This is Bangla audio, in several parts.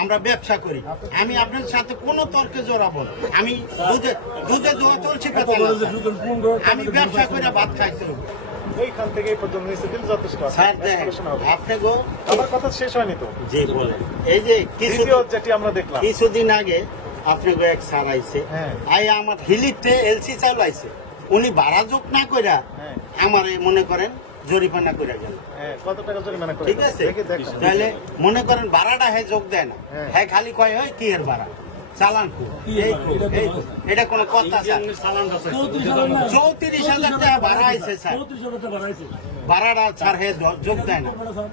আমরা ব্যবসা করি। আমি আপনার সাথে কোনো তর্কে জড়াবো না। আমি দুধে দুধে দোয়া চলছে আমি ব্যবসা করে ভাত খাইতে হবে। থেকে যথেষ্ট স্যার। আপনি গো আমার কথা শেষ হয়নি তো? জি বলেন। এই যে কিছু যেটি আমরা দেখলাম। কিছুদিন আগে আপনি গো এক স্যার আইছে। হ্যাঁ। আই আমার হিলিপে এলসি চালাইছে। উনি ভাড়া যোগ না কইরা হ্যাঁ। আমার মনে করেন জরিমানা করে গেল। হ্যাঁ, কত টাকা জরিমানা করে ঠিক আছে? তাহলে মনে করেন ভাড়াটা হ্যাঁ যোগ দেয় না। হ্যাঁ। খালি কয় হয় কি এর ভাড়া? চালান কো এই কো, এই কো। এটা কোনো কথা চৌত্রিশ হাজার টাকা ভাড়া আইছে স্যার। ভাড়াটা স্যার হে যোগ দেয় না।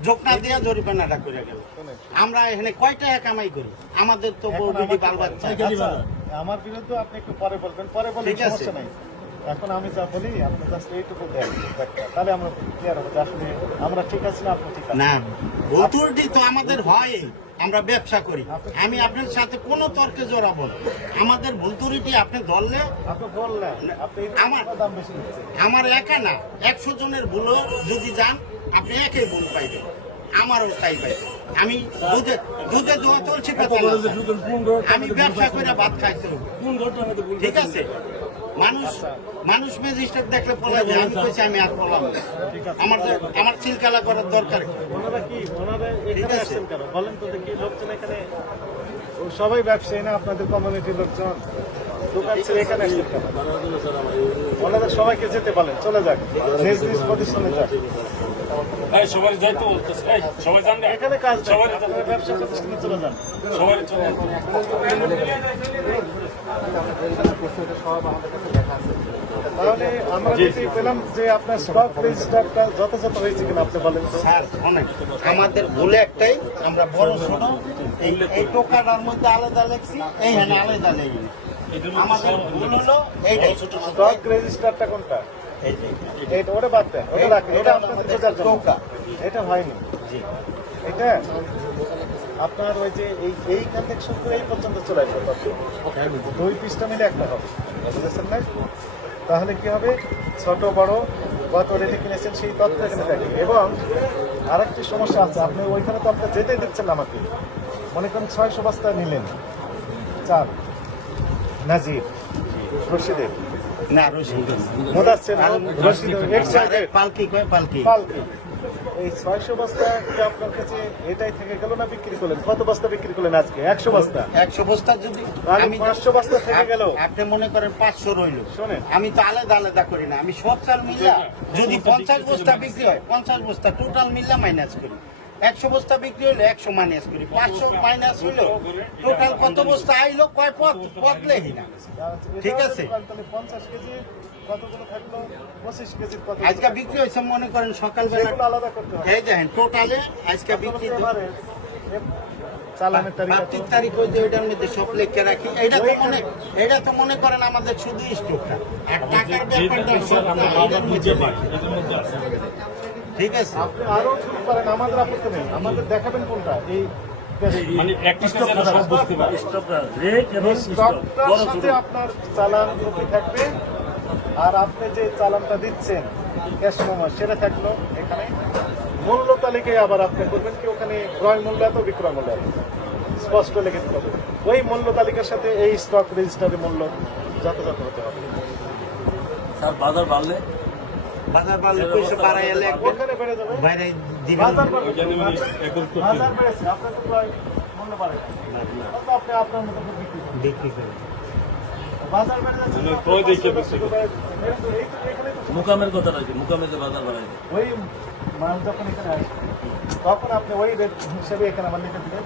যোগ না দিয়া জরিমানাটা করে গেল। আমরা এখানে কয় টাকা কামাই করি? আমাদের তো বউ বাল বাচ্চা আমার বিরুদ্ধে আপনি একটু পরে বলবেন। পরে। সমস্যা নাই। এখন আমি যা বলি আপনি জাস্ট এইটুকু দেন তাহলে আমরা ক্লিয়ার হবে আসলে আমরা ঠিক আছি না আপনি ঠিক না ভুল তো আমাদের হয় আমরা ব্যবসা করি। আমি আপনার সাথে কোনো তর্কে জড়াবো না। আমাদের ভুল ত্রুটি আপনি ধরলে আমার- দাম বেশি নিচ্ছেন। আমার একা না একশো জনের ভুলও যদি যান আপনি একে ভুল পাইবেন। আমারও তাই পাই। আমি দুধে দুধে দোয়া চলছে আমি ব্যবসা করে ভাত খাইতে ঠিক আছে? মানুষ মানুষ ম্যাজিস্ট্রেট দেখলে পলাই যায় আমি কইছি আমি আর পলাম আমার আমার চিলকালা করার দরকার কি? ওনারা কি ওনারা আছে। বলেন তো দেখি লোকজন এখানে সবাই ব্যবসায়ী না? আপনাদের কমিউনিটির লোকজন? দোকান ছেড়ে এখানে আসছেন কেন ওনাদের সবাইকে যেতে বলেন চলে যাক। নিজ নিজ প্রতিষ্ঠানে যাক। সবাই যাইতে সবাই জান এখানে কাজ নেই। সবাই ব্যবসা প্রতিষ্ঠানে চলে যান। সবাই চলে তাহলে আমরা যদি পেলাম যে আপনার স্টক রেজিস্টারটা যথাযথ হয়েছে কিনা আপনি বলেন স্যার অনেক। আমাদের ভুলে একটাই আমরা বড় ছোট এই এই টোকাটার মধ্যে আলাদা লেখছি এইখানে আলাদা লেখি আমাদের ভুল হলো এইটাই। স্টক রেজিস্টারটা কোনটা? এটা ওটা বাদ দেন। ওটা রাখেন। এটা এটা আপনাদের হয়নি। জি। এটা আপনার ওই যে এই এইখান থেকে শুরু করে এই পর্যন্ত চলে আসবে। দুই পৃষ্ঠা মিলে একটা হবে। বুঝেছেন না? তাহলে কি হবে? ছোট বড় কত রেটে কিনেছেন সেই তথ্য এখানে থাকবে এবং আরেকটি সমস্যা আছে। আপনি ওইখানে তো আপনার যেতে দিচ্ছেন আমাকে। মনে করেন ছয়শো বস্তা নিলেন। চাল নাজির। রশিদের না রসিদ মোদাচ্ছেন রশিদ। পালকি কয় পালকি? পালকি। এই ছয়শো বস্তা কি আপনার কাছে এটাই থেকে গেল না বিক্রি করলেন? কত বস্তা বিক্রি করলেন আজকে? একশো বস্তা? একশো বস্তা যদি আমি পাঁচশো বস্তা থেকে গেল। আপনি মনে করেন পাঁচশো রইল। শোনেন। আমি তো আলাদা আলাদা করি না। আমি সব চাল মিলা যদি পঞ্চাশ বস্তা বিক্রি হয় পঞ্চাশ বস্তা টোটাল মিললে মাইনাস করি। একশো বস্তা বিক্রি হইল একশো মাইনাস করি। পাঁচশো মাইনাস হইল টোটাল কত বস্তা আইলো কয় পথ? পথ লেখি না। ঠিক আছে। পঞ্চাশ কেজি থাকল পঁচিশ কেজির আজকে বিক্রি হয়েছে মনে করেন সকালবেলা সেগুলো আলাদা করতে হবে। এই দেখেন টোটালে আজকে বিক্রি এবারে চালানের তারিখ ওই যে ওইটার মধ্যে সব লেখে রাখি। এটা তো মনে এটা তো মনে করেন আমাদের শুধু স্টোকটা আর টাকার ব্যাপারটা। ঠিক আছে। আপনি আরও শুরু করেন আমাদের আপত্তি নেই। আমাদের দেখাবেন কোনটা? এই মানে একটা সব বুঝতে পারে স্টকটার সাথে আপনার চালান কপি থাকবে। আর আপনি যে চালানটা দিচ্ছেন ক্যাশ মেমো সেটা থাকল এখানে। মূল্য তালিকায় আবার আপনি করবেন কি ওখানে ক্রয় মূল্য এত বিক্রয় মূল্য এত। স্পষ্ট লিখে দিতে হবে। ওই মূল্য তালিকার সাথে এই স্টক রেজিস্টারের মূল্য যথাযথ হতে হবে। স্যার বাজার বাড়লে? বাজার বাড়লে পয়সা বাড়াই এলে বাইরে দিবেন। বাজার বাড়বে। ওইখানে একর করতে বাজার বেড়েছে আপনার তো মূল্য বাড়ে তত আপনি আপনার মতো বিক্রি করে বাজার বেড়ে যাচ্ছে মানে মুকামের কথা রাখি মুকামে যে বাজার বাড়াইবে ওই মাল যখন এখানে আসবে তখন আপনি ওই রেট হিসেবে এখানে লিখে দিলেন